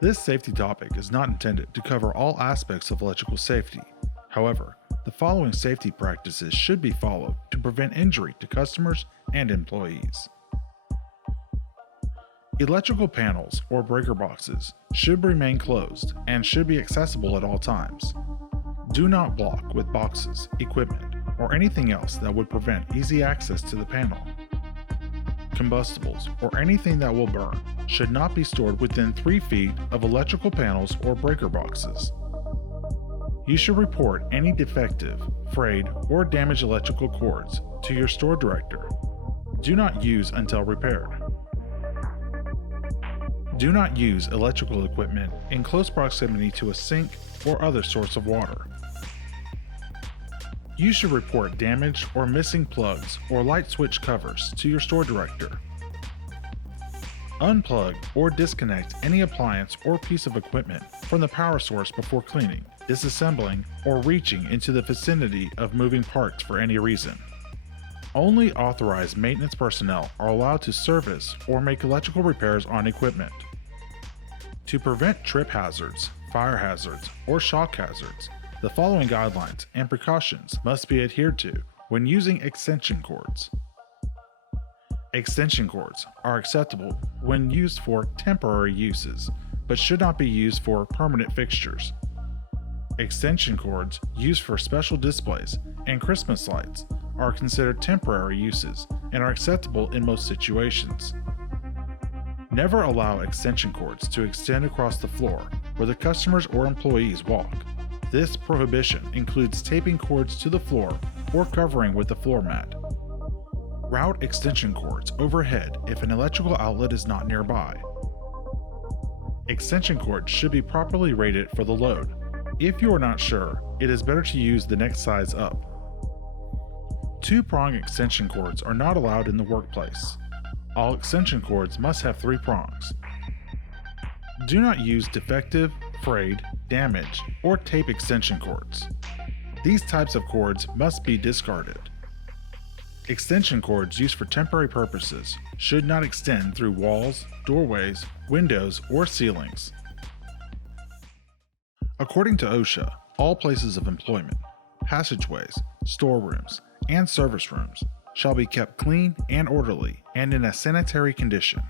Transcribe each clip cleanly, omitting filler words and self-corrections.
This safety topic is not intended to cover all aspects of electrical safety. However, the following safety practices should be followed to prevent injury to customers and employees. Electrical panels or breaker boxes should remain closed and should be accessible at all times. Do not block with boxes, equipment, or anything else that would prevent easy access to the panel. Combustibles or anything that will burn should not be stored within 3 feet of electrical panels or breaker boxes. You should report any defective, frayed, or damaged electrical cords to your store director. Do not use until repaired. Do not use electrical equipment in close proximity to a sink or other source of water. You should report damaged or missing plugs or light switch covers to your store director. Unplug or disconnect any appliance or piece of equipment from the power source before cleaning, disassembling, or reaching into the vicinity of moving parts for any reason. Only authorized maintenance personnel are allowed to service or make electrical repairs on equipment. To prevent trip hazards, fire hazards, or shock hazards, the following guidelines and precautions must be adhered to when using extension cords. Extension cords are acceptable when used for temporary uses, but should not be used for permanent fixtures. Extension cords used for special displays and Christmas lights are considered temporary uses and are acceptable in most situations. Never allow extension cords to extend across the floor where the customers or employees walk. This prohibition includes taping cords to the floor or covering with the floor mat. Route extension cords overhead if an electrical outlet is not nearby. Extension cords should be properly rated for the load. If you are not sure, it is better to use the next size up. 2-prong extension cords are not allowed in the workplace. All extension cords must have 3 prongs. Do not use defective, frayed, damaged, or tape extension cords. These types of cords must be discarded. Extension cords used for temporary purposes should not extend through walls, doorways, windows, or ceilings. According to OSHA, all places of employment, passageways, storerooms, and service rooms shall be kept clean and orderly and in a sanitary condition.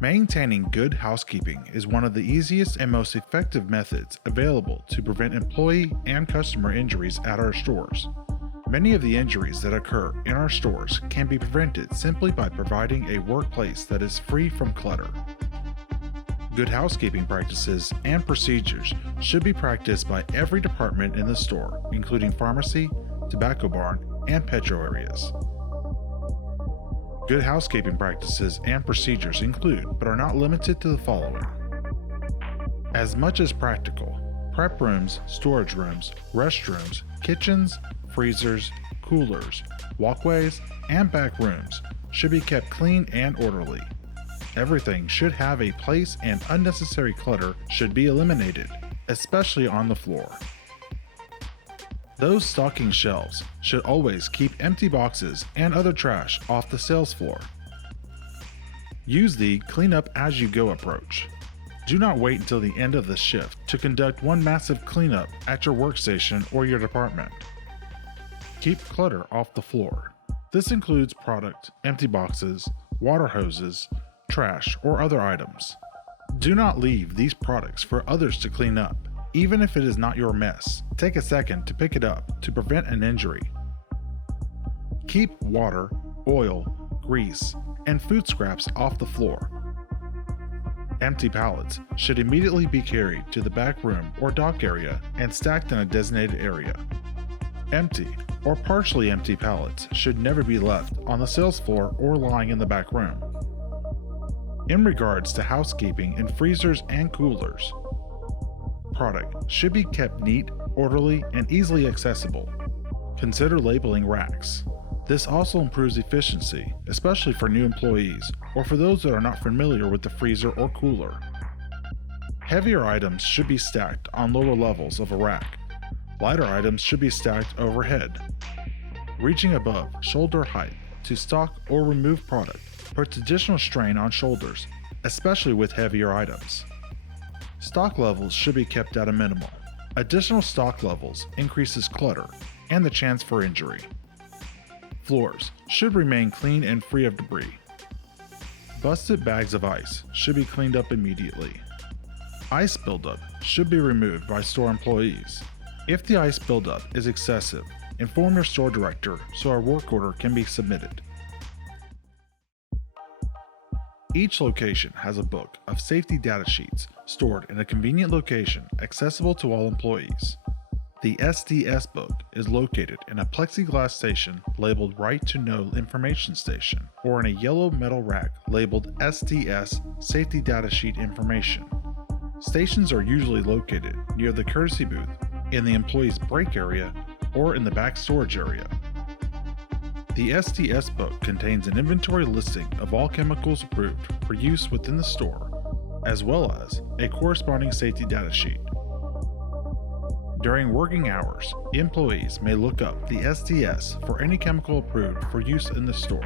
Maintaining good housekeeping is one of the easiest and most effective methods available to prevent employee and customer injuries at our stores. Many of the injuries that occur in our stores can be prevented simply by providing a workplace that is free from clutter. Good housekeeping practices and procedures should be practiced by every department in the store, including pharmacy, tobacco barn, and petro areas. Good housekeeping practices and procedures include, but are not limited to, the following. As much as practical, prep rooms, storage rooms, restrooms, kitchens, freezers, coolers, walkways, and back rooms should be kept clean and orderly. Everything should have a place and unnecessary clutter should be eliminated, especially on the floor. Those stocking shelves should always keep empty boxes and other trash off the sales floor. Use the clean up as you go approach. Do not wait until the end of the shift to conduct one massive cleanup at your workstation or your department. Keep clutter off the floor. This includes product, empty boxes, water hoses, trash, or other items. Do not leave these products for others to clean up. Even if it is not your mess, take a second to pick it up to prevent an injury. Keep water, oil, grease, and food scraps off the floor. Empty pallets should immediately be carried to the back room or dock area and stacked in a designated area. Empty or partially empty pallets should never be left on the sales floor or lying in the back room. In regards to housekeeping in freezers and coolers, product should be kept neat, orderly, and easily accessible. Consider labeling racks. This also improves efficiency, especially for new employees or for those that are not familiar with the freezer or cooler. Heavier items should be stacked on lower levels of a rack. Lighter items should be stacked overhead. Reaching above shoulder height to stock or remove product puts additional strain on shoulders, especially with heavier items. Stock levels should be kept at a minimal. Additional stock levels increases clutter and the chance for injury. Floors should remain clean and free of debris. Busted bags of ice should be cleaned up immediately. Ice buildup should be removed by store employees. If the ice buildup is excessive, inform your store director so a work order can be submitted. Each location has a book of safety data sheets stored in a convenient location accessible to all employees. The SDS book is located in a plexiglass station labeled Right to Know Information Station, or in a yellow metal rack labeled SDS Safety Data Sheet Information. Stations are usually located near the courtesy booth, in the employee's break area, or in the back storage area. The SDS book contains an inventory listing of all chemicals approved for use within the store, as well as a corresponding safety data sheet. During working hours, employees may look up the SDS for any chemical approved for use in the store.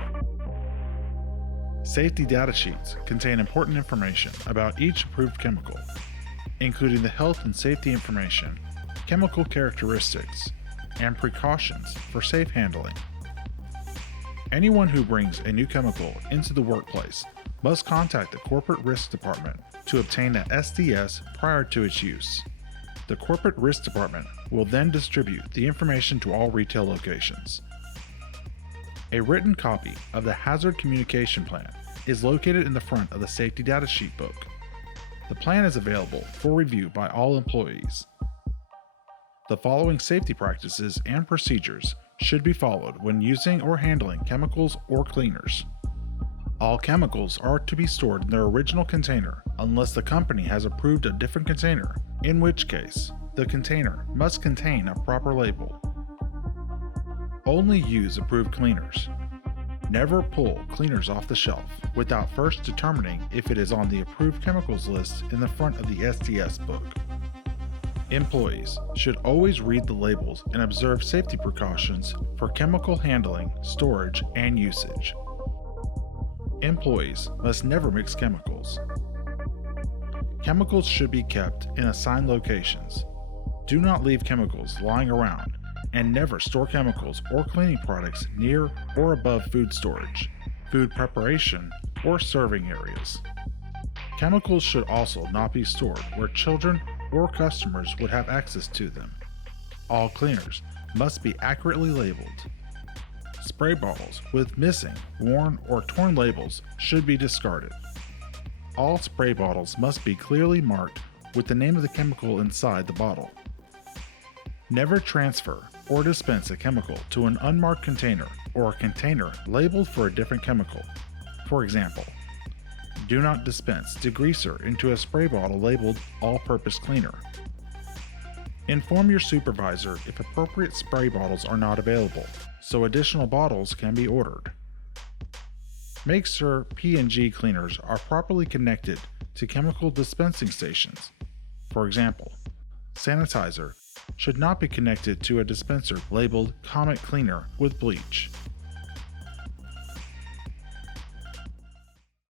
Safety data sheets contain important information about each approved chemical, including the health and safety information, chemical characteristics, and precautions for safe handling. Anyone who brings a new chemical into the workplace must contact the Corporate Risk Department to obtain a SDS prior to its use. The Corporate Risk Department will then distribute the information to all retail locations. A written copy of the Hazard Communication Plan is located in the front of the Safety Data Sheet book. The plan is available for review by all employees. The following safety practices and procedures should be followed when using or handling chemicals or cleaners. All chemicals are to be stored in their original container unless the company has approved a different container, in which case the container must contain a proper label. Only use approved cleaners. Never pull cleaners off the shelf without first determining if it is on the approved chemicals list in the front of the SDS book. Employees should always read the labels and observe safety precautions for chemical handling, storage, and usage. Employees must never mix chemicals. Chemicals should be kept in assigned locations. Do not leave chemicals lying around, and never store chemicals or cleaning products near or above food storage, food preparation, or serving areas. Chemicals should also not be stored where children or customers would have access to them. All cleaners must be accurately labeled. Spray bottles with missing, worn, or torn labels should be discarded. All spray bottles must be clearly marked with the name of the chemical inside the bottle. Never transfer or dispense a chemical to an unmarked container or a container labeled for a different chemical. For example, do not dispense degreaser into a spray bottle labeled all-purpose cleaner. Inform your supervisor if appropriate spray bottles are not available, so additional bottles can be ordered. Make sure P&G cleaners are properly connected to chemical dispensing stations. For example, sanitizer should not be connected to a dispenser labeled Comet Cleaner with bleach.